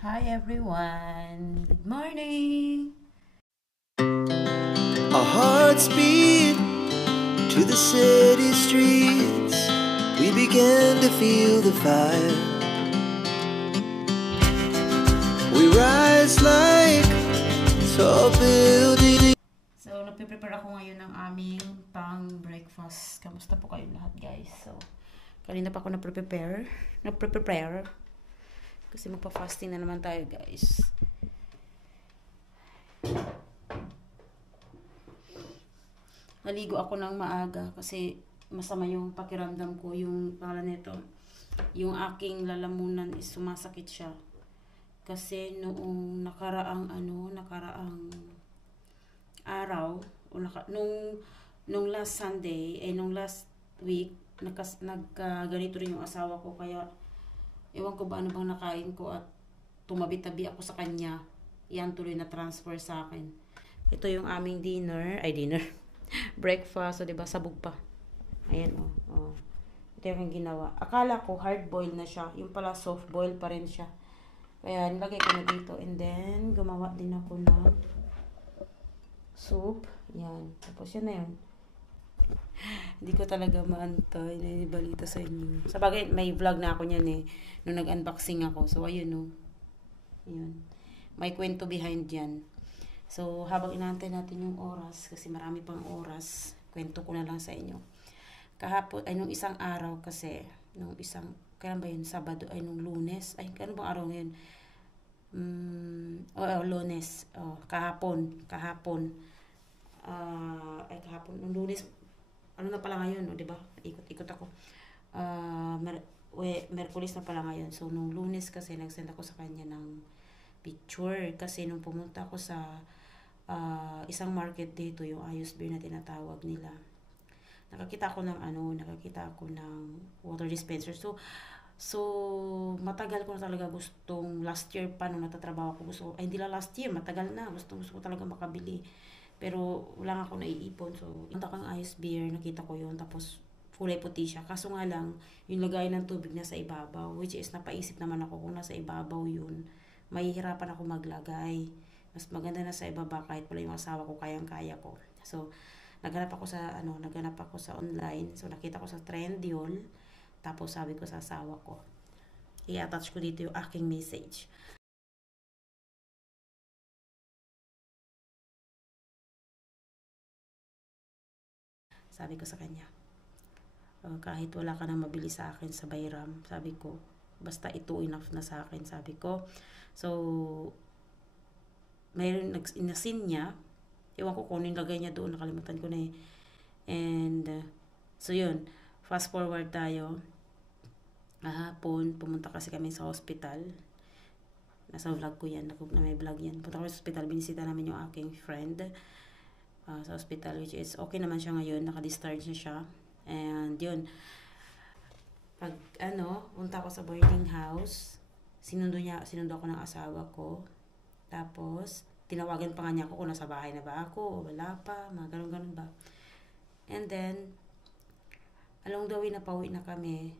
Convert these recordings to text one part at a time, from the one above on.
Hi everyone! Good morning! Our hearts beat to the city streets. We began to feel the fire. We rise like tall buildings. So, nagpe-prepare ako ngayon ng aming pang-breakfast. Kamusta po kayong lahat, guys? So, kanina pa ako nagpe-prepare. Kasi magpa-fasting na naman tayo, guys. Naligo ako ng maaga kasi masama yung pakiramdam ko. Yung pangalan nito, yung aking lalamunan is sumasakit siya. Kasi noong nakaraang araw, o nung last Sunday, nung last week, nagganito rin yung asawa ko. Kaya, ewan ko ba ano bang nakain ko at tumabi-tabi ako sa kanya. Yan tuloy na transfer sa akin. Ito yung aming dinner. Breakfast. So, diba, sabog pa. Ayan, oh. Ito yung ginawa. Akala ko hard-boiled na siya. Yung pala soft-boiled pa rin siya. Kaya, nilagay ko na dito. And then, gumawa din ako ng soup. Yan. Tapos, yan na yun. Hindi ko talaga maantay na balita sa inyo. Sa bagay, may vlog na ako niyan nung nag-unboxing ako. So, ayun Ayun. May kwento behind yan. So, habang inaantay natin yung oras, kasi marami pang oras, kwento ko na lang sa inyo. Kahapon, nung isang araw kasi, kailan ba yun? Sabado, nung Lunes. Kailan bang araw ngayon? Lunes. Kahapon. Kahapon, nung Lunes, ano na pala ngayon, diba? Ikot ako. Merkulis na pala ngayon. So, nung Lunes kasi, nag-send ako sa kanya ng picture. Kasi nung pumunta ako sa isang market dito, yung Ayos Beer na tinatawag nila, nakakita ako ng water dispenser. So matagal ko na talaga gustong, last year pa nung natatrabaho ko, hindi lang last year, matagal na, gusto ko talaga makabili. Pero wala nga ako naiipon. So, punta kang Ayos Beer, nakita ko yun, tapos kulay puti siya. Kaso nga lang, yung lagay ng tubig na sa ibabaw, which is napaisip naman ako kung nasa ibabaw yun, mahihirapan ako maglagay. Mas maganda na sa ibaba kahit wala yung asawa ko, kayang-kaya ko. So, naghanap ako sa online. So, nakita ko sa Trendyol. Tapos, sabi ko sa asawa ko, i-attach ko dito yung aking message. Sabi ko sa kanya, kahit wala ka na mabili sa akin sa Bayram, sabi ko, basta ito enough na sa akin, sabi ko. So, mayroon inasin niya. Ewan ko kung nilagay niya doon, nakalimutan ko na And, so yun, fast forward tayo. Kahapon, pumunta kasi kami sa hospital. Nasa vlog ko yan, na may vlog yan. Punta kami sa hospital, binisita namin yung aking friend sa hospital, which is okay naman siya ngayon, naka-discharge na siya. And yun, punta ako sa boarding house, sinundo ako ng asawa ko. Tapos, tinawagan pa nga niya ako kung nasa bahay na ba ako o wala pa, mga ganun ba. And then, along the way na pauwi na kami,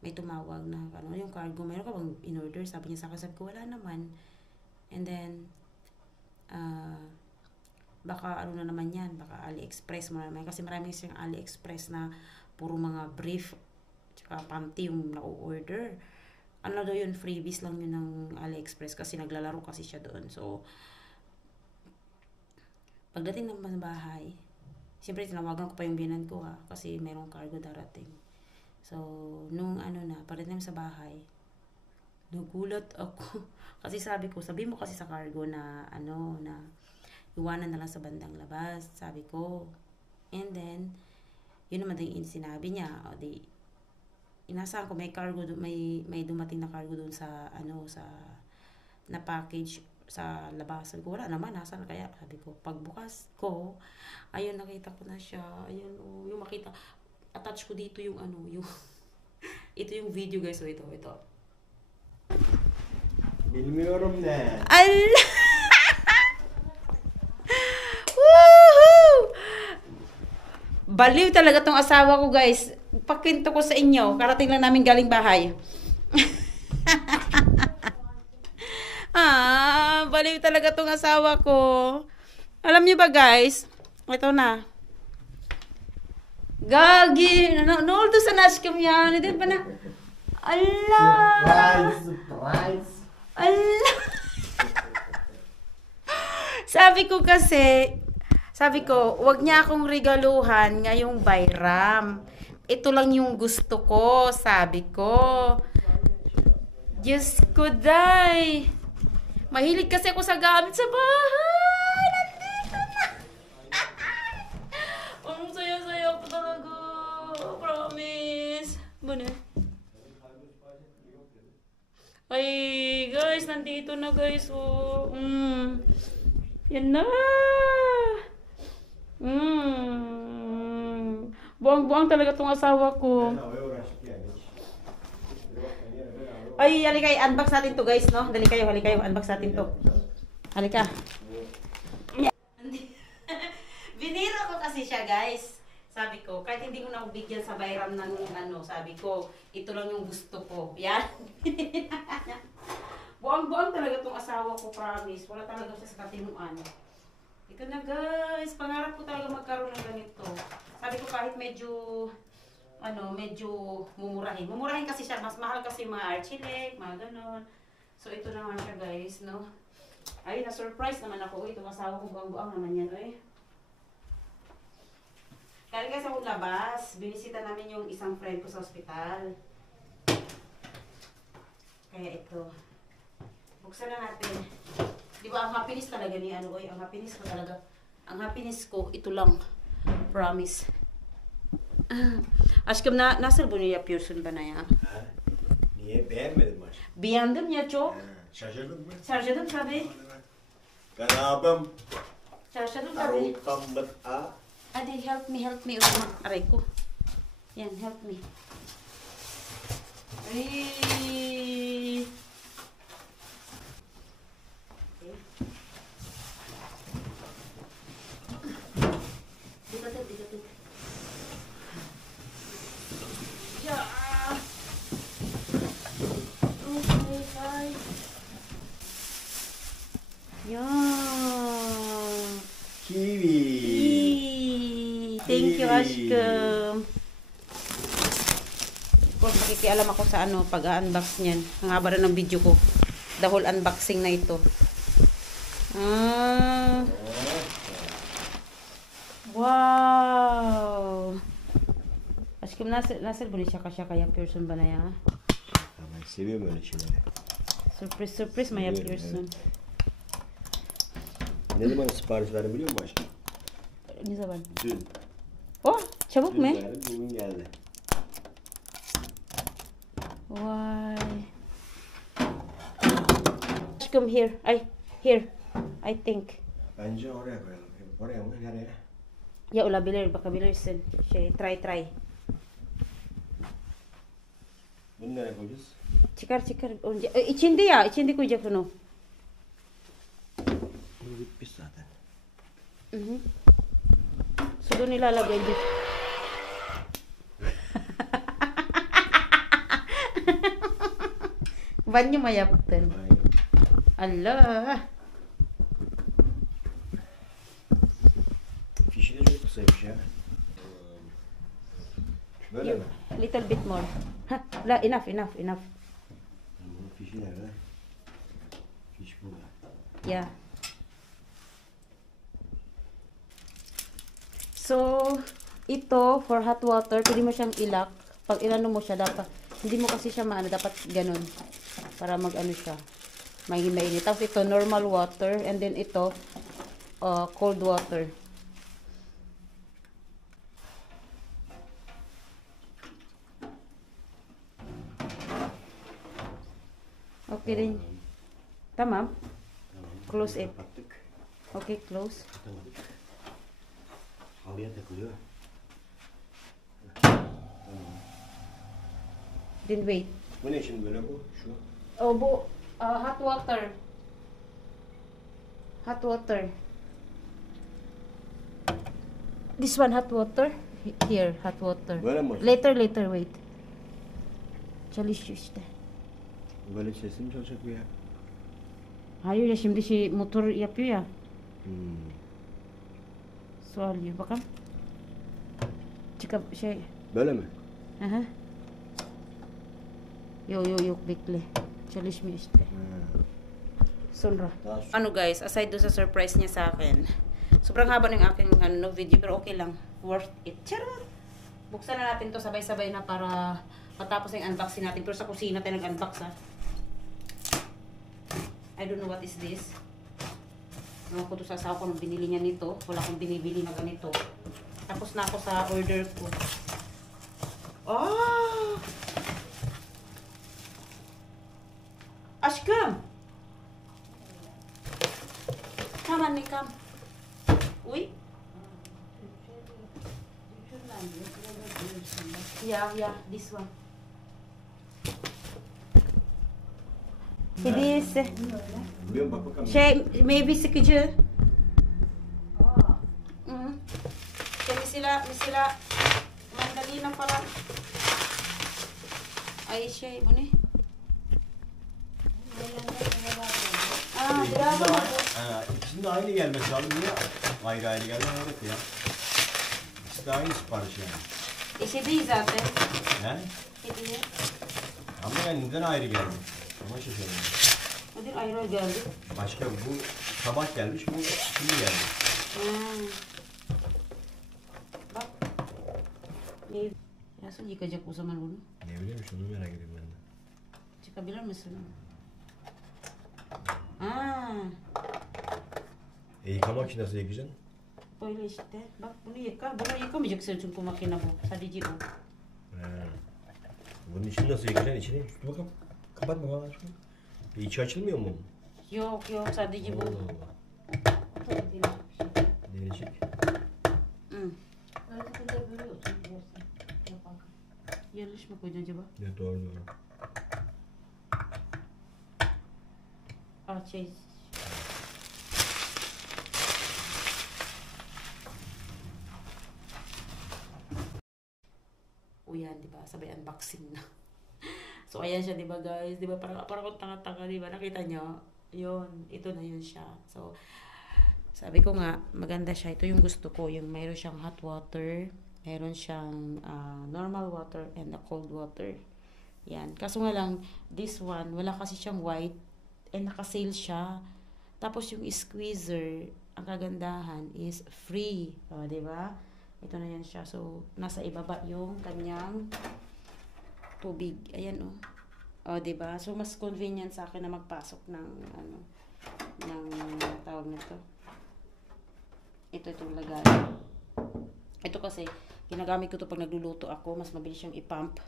may tumawag na, yung cargo, mayroon ka bang in-order? Sabi niya sa akin, sabi ko, wala naman. And then, baka na naman yan, baka AliExpress mo naman. Kasi marami siyang AliExpress na puro mga brief, tsaka panty yung na-order. Daw yun, freebies lang yun ng AliExpress kasi naglalaro kasi siya doon. So, pagdating naman sa bahay, siyempre tinawagan ko pa yung biyanan ko kasi mayroong cargo darating. So, nung pagdating sa bahay, nagulat ako. Kasi sabi mo kasi sa cargo na iwanan na lang sa bandang labas, sabi ko. And then, yun naman din sinabi niya, inasahan ko may cargo, may dumating na cargo doon sa na package sa labas. Sabi ko, wala naman, nasaan kaya? Sabi ko, pagbukas ko, ayun, nakita ko na siya. Ayun, yung makita, attach ko dito yung ito yung video, guys. So, ito. Bilmiyorum na. Allah! Woohoo! Baliw talaga tong asawa ko, guys. Pakwento ko sa inyo. Karating lang namin galing bahay. baliw talaga tong asawa ko. Alam niyo ba guys? Ito na. Gagi! Noldo sa nashcam yan. Hindi pa na. Allah! Surprise! Allah! sabi ko, wag niya akong regaluhan ngayong Bayram. Ito lang yung gusto ko, sabi ko. Diyos ko, day. Mahilig kasi ako sa gamit sa bahay. Nandito na. Ang saya-saya ko talaga. Promise. Buna. Ay, guys, nandito na, guys. Oh. Yan na. Buang-buang talaga tong asawa ko. Ay, halika, unbox natin to guys, no? Dali kayo, halika, unbox natin to. Halika. Biniro ko kasi siya, guys. Sabi ko, kahit hindi ko na ako bigyan sa Bayram ng ano, sabi ko, ito lang yung gusto ko. Yan. Buang-buang talaga tong asawa ko, promise. Wala talaga siya sa katinuan. Ito na, guys. Pangarap ko talaga magkaroon ng ganito. Sabi ko, kahit medyo mumurahin. Mumurahin kasi siya. Mas mahal kasi yung mga Archilek, mga ganon. So, ito naman siya, guys, no? Ay, na-surprise naman ako. Ito, asawa ko, buang-buang naman yan, eh. Kaya guys, ako labas. Binisita namin yung isang friend ko sa ospital. Kaya ito. Buksan na natin. Di ba, ang happiness talaga ni ano, oy? Ang happiness ko talaga. Ang happiness ko, ito lang. Promise. Aşkım nasıl bunu yapıyorsun bana ya? Ha? Niye? Beğenmedin mi aşkım? Beğendim ya çok. Ha, şaşırdın mı? Şaşırdım tabii. Kanabım. Şaşırdım tabii. Arukambet a. Hadi help me. Aray ko. Yan, help me. Ay. Dikkat et. Ya. Okay, bye. Yan. Kiwi. Thank you, aşkım. Of course, makikialam ako sa pag-unbox niyan. Ang haba na ng video ko. The whole unboxing na ito. Wow. Aşkım nasıl bunu şaka yapıyorsun bana ya? Ben seviyorum öyle şeyleri. Sürpriz mi Seviyorum, yapıyorsun? Ne zaman sipariş verdim biliyor musun aşkım? Ne zaman? Dün. Oh, çabuk Dün mu? verdim, bugün geldi. Why? Aşkım here. I think. Bence oraya koyalım. Oraya mı? Nereye? Ya olabilir, bakabilirsin. Try. Bunu nereye koyacağız? Çıkar. İçinde koyacak bunu. Bu bitmiş zaten. So doon nilalagay dito. Banyo mo yaptın. Allah. Fişi de çok kısaymış ya. Böyle mi? Little bit more. La, enough. Bunun fişi nerede? Fiş burada. Yeah. So, ito, for hot water, pwede mo siyang ilak. Pag inano mo siya, dapat, hindi mo kasi siya dapat ganun. Para mag-ano siya. Mainit. Tapos ito, normal water. And then ito, cold water. Okay din. Tamam. Close it. Kapattık. Okay, close. Kapatamadık. Halıya takılıyor. Then wait. Bu ne şimdi böyle bu? Şu. Oh, bu hot water. Hot water. This one hot water. Here, hot water. Böyle mi? Later, wait. Çalışıyor işte. Böyle sesi mi çalışacak bu ya? Hayır ya şimdi şey motor yapıyor ya. Hmm. Su alıyor bakalım. Çıkıp şey. Böyle mi? Aha. Yok bekle. Çalışmıyor işte. Sonra. Ano guys, aside doon sa surprise niya sa akin, sobrang haba ng aking video pero okay lang. Worth it. Charot! Buksan na natin to sabay-sabay na para matapos yung unboxing natin. Pero sa kusina tayo nag-unbox ha. I don't know what is this. Ewan ko to sa asawa ko nung binili niya nito. Wala akong binibili na ganito. Tapos na ako sa order ko. Oh! Ashkam! Come on, come. Uy. Yeah, this one. It is. Biliyorum bak bakalım. Maybe sıkıcı. Misila mandali na pala. Ay bu ne? Biraz ama bu. İkisinin de aynı gelmesi lazım. Niye ayrı ayrı geldi? Evet ya. İkisi de aynı sipariş yani. İşte değil zaten. He? Hediye. Ama yani neden ayrı geldi? Ama şaşırdım. Neden ayrı geldi? Başka bu sabah gelmiş, bu şimdi geldi. Bak. Nasıl yıkacak o zaman bunu? Ne bileyim şunu merak ediyorum ben de. Çıkabilir misin? Yıkamak için nasıl yıkayacaksın? Böyle işte. Bak bunu yıka. Bunu yıkamayacaksın çünkü makine bu. Sadece bu. Bunun içini nasıl yıkayacaksın? İçini tut bakalım. Kapat bakalım. İçi açılmıyor mu? Yok sadece bu. Allah Allah. Değişik. Yanlış mı koydun acaba? Evet doğru. Şey. O yan, diba? Sabay unboxing na. So, ayan siya, diba guys? Diba? Parang akong tanga-tanga, diba? Nakita nyo? Yun. Ito na yun siya. So, sabi ko nga, maganda siya. Ito yung gusto ko. Yung mayroon siyang hot water. Mayroon siyang normal water and the cold water. Yan. Kaso nga lang, this one, wala kasi siyang white. And naka-sale siya. Tapos yung squeezer, ang kagandahan is free. O, diba? Ito na yan siya. So, nasa ibaba yung kanyang tubig. Ayan, o. O, diba? So, mas convenient sa akin na magpasok ng, ng tawag na ito. Itong lagay. Ito kasi, ginagamit ko to pag nagluluto ako. Mas mabilis siyang ipump.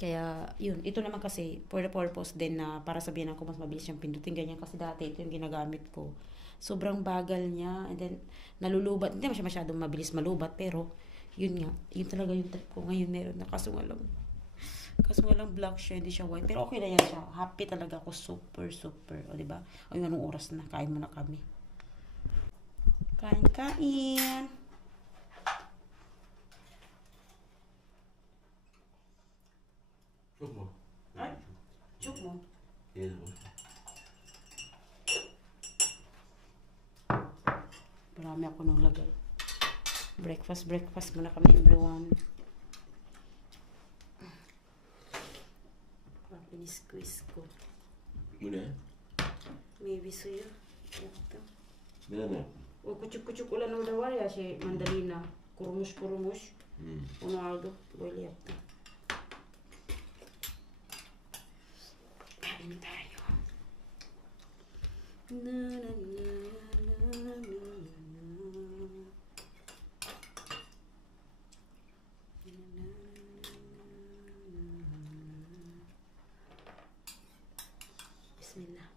Kaya, yun. Ito naman kasi, for the purpose din na para sabihin ako mas mabilis siyang pindutin. Ganyan kasi dati, ito yung ginagamit ko. Sobrang bagal niya. And then, nalulubat. Hindi naman siya masyadong mabilis malubat. Pero, yun nga. Yun talaga yung trip ko. Ngayon meron na. Kaso nga lang black siya. Hindi siya white. Pero okay na yan siya. Happy talaga ako. Super. O, diba? O, yung anong oras na. Kain muna kami. Kain. Çok mu? Ay, çok mu? Yes. Marami ako nang lagay. Breakfast muna kami everyone. Ini-squeeze ko. Bu ne? Maybe suyo. Yaptı. Ne ne? O küçük olan orada var ya mandalina. Kurumuş. Onu aldım. Böyle yaptım. Kain tayo. Bismillah.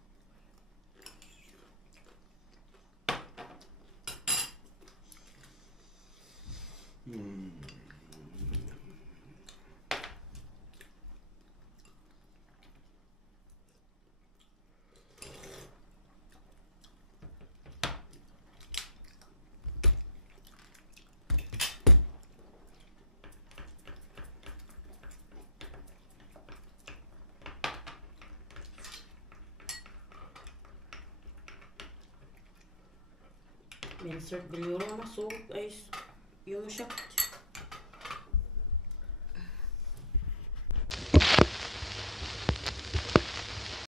may insert bilyuro mo. So, ay, yung siya